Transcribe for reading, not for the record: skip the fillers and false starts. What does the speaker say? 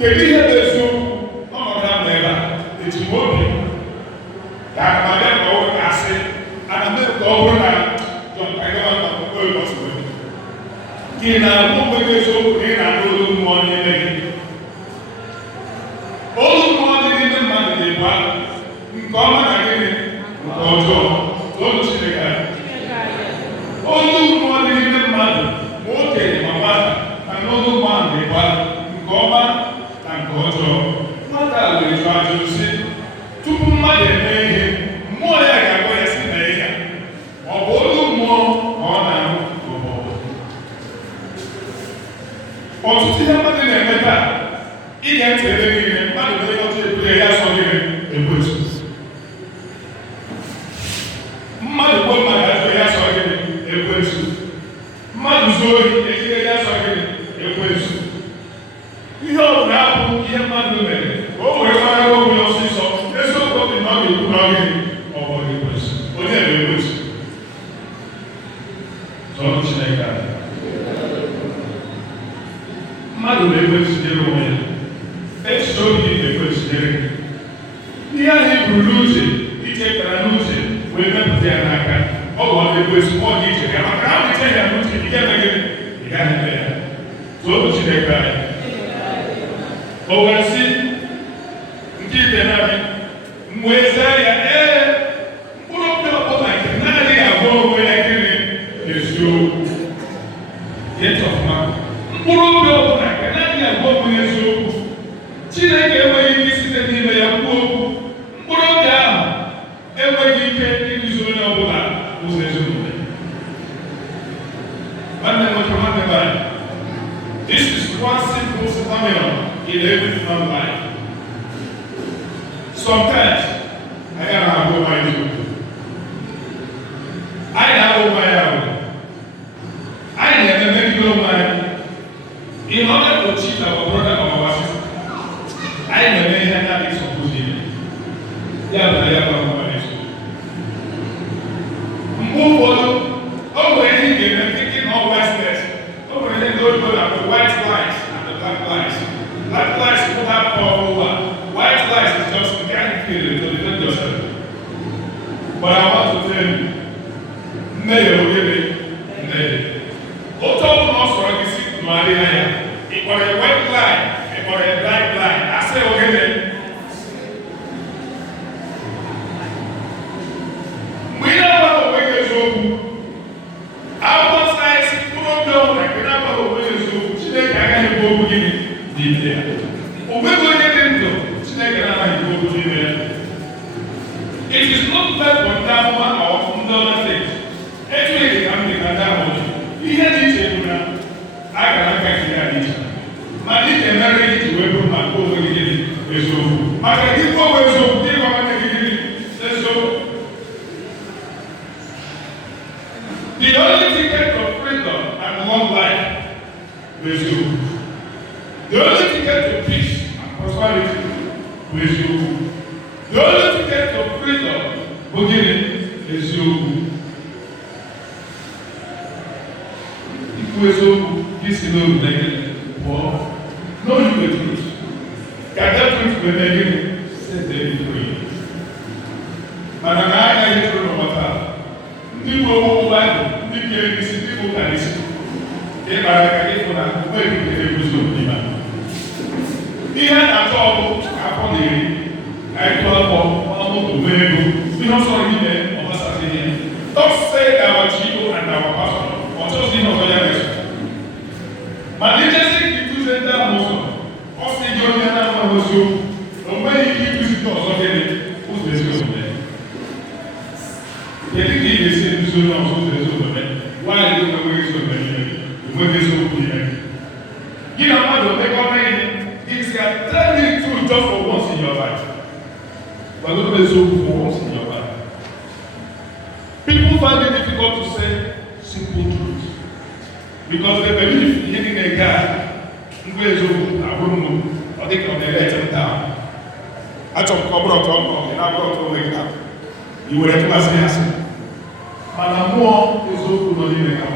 kedu ihe na-ezu ọnọdụ ahụ ebe a eji m obi ka akpabịa ka ọ ga-asị ana m ka ọ bụrụ na John Kagawa na okpukpe ụbọchị gị na-abụ mgbe eziokwu na ị na-anụ olu mmụọ n'ime gị. Olu mmụọ dị n'ime mmadụ na-ebu ahụ nke ọma na gịnị nke ọjọọ n'olu Chineke anyị. Olu mmụọ dị n'ime mmadụ ma okenye ma nwata na n'olu mmụọ ahụ na-ebu ahụ nke ọma na nke ọjọọ. Nwata a were jụọ ajụjụ sị tupu mmadụ eme ihe mmụọ ya ga-agwa ya si na ihe ọ bụ olu mmụọ ka ọ na-ahụ ọtụtụ ihe mmadụ na-eme taa ige ntị ebe niile mmadụ na ọtụ ebule ya sọ gị ekwetu mmadụ gbuo mmadụ ajọ ya sọ gị ekwetu mmadụ zuo ohi ejire ya sọ gị ekwetu ihe ọ bụla abụ ihe mmadụ mere ka o were mara onwe ya ọsịsọ eziokwu dị na ọ ga-ekwu na ọ gị ọ bụ ekwetu onye bụ ekwetu zọrọ Chineke anyị. Mmadụ na-ekwesịrị onwe ya echiche obi gị na-ekwesịrị ihe ahụ i buru n'uche ichepụtara n'uche wee mepụta ya n'aka ọ bụ ọdụ ekwesị ọ dị iche ya maka ahụ iche ya n'uche ị gaghị eme ị gaghị eme ya tụọ Chineke anyị. O wee sị nke ite na-abịa wee zaa ya mkpụrụ obi ọbụla nke na-adịghị agwa onwe ya gịnị eziokwu mkpụrụ obi ọbụla nke na-adịghị agwa onwe ya eziokwu Chineke enweghị ike site n'ime ya kwuo okwu. Mkpụrụ obi ahụ enweghị ike ịduzi onye ọbụla ụzọ eziokwu. Nwanne nwoke nwanne nwanyị, this is one simple phenomenon in every human life. Sometimes anyị na-agwa onwe anyị eziokwu. Anyị na-agwa onwe anyị ahụ. Anyị na-eme megide onwe anyị. In order to cheat our brother or our sister, I never had that supposed to be. Yeah, but I have one issue. Move on. Over anything, I'm thinking of whiteness. Over anything, those people have the white lies and the black lies. Black lies put that power over. White lies is just you can't feel it, you don't yourself. But I want to tell you, never will it. What all of us are received to Maria. It was a white lie, it was a black lie. I say, okay, then. We don't know what we can do. Our boss lies, put on down, like we don't know what we can do. She didn't get a book in it. We will get into it. She didn't get a book in it. It is not that one down one or from the other things. Actually, they come to that one. He had it now. I cannot get it. Mani emere iji wee bụrụ maka onwe gị gịnị eziokwu maka gị kpọọ eziokwu gị gwa nwanne gị gịnị eziokwu. The only ticket of freedom and long life bụ eziokwu. The only ticket of peace and prosperity bụ eziokwu. The only ticket of freedom bụ gịnị eziokwu. Ikwu eziokwu gị si n'obi na gịnị pụọ. Know you the truth. Can that truth be made set them free? But I'm not going to know what happened. People who are the people can listen. If I can get one, where you can use your demand. Here at all, upon the I told almost to many we also need of us as here. Don't say our Chico and our pastor, or just in our generation. But they just that Muslim, also your Yana was you, and when you keep visiting us already, who's the Muslim? They think he is in Muslim also the Muslim. Why do you know so many? When they so good, you know what to make on me? It's a telling truth just for once in your life. But don't be so good for once in your life. People find it difficult to say simple truth because they believe in a God. Mgbe eziokwu abụrụ m ọ dịka ọ na-ere nta achọrọ ka ọ bụrụ ọtọ ọkọ na-abụrụ ọtọ onwe gị taa i were tụmasị ya asị mana mmụọ eziokwu nọ n'ime ka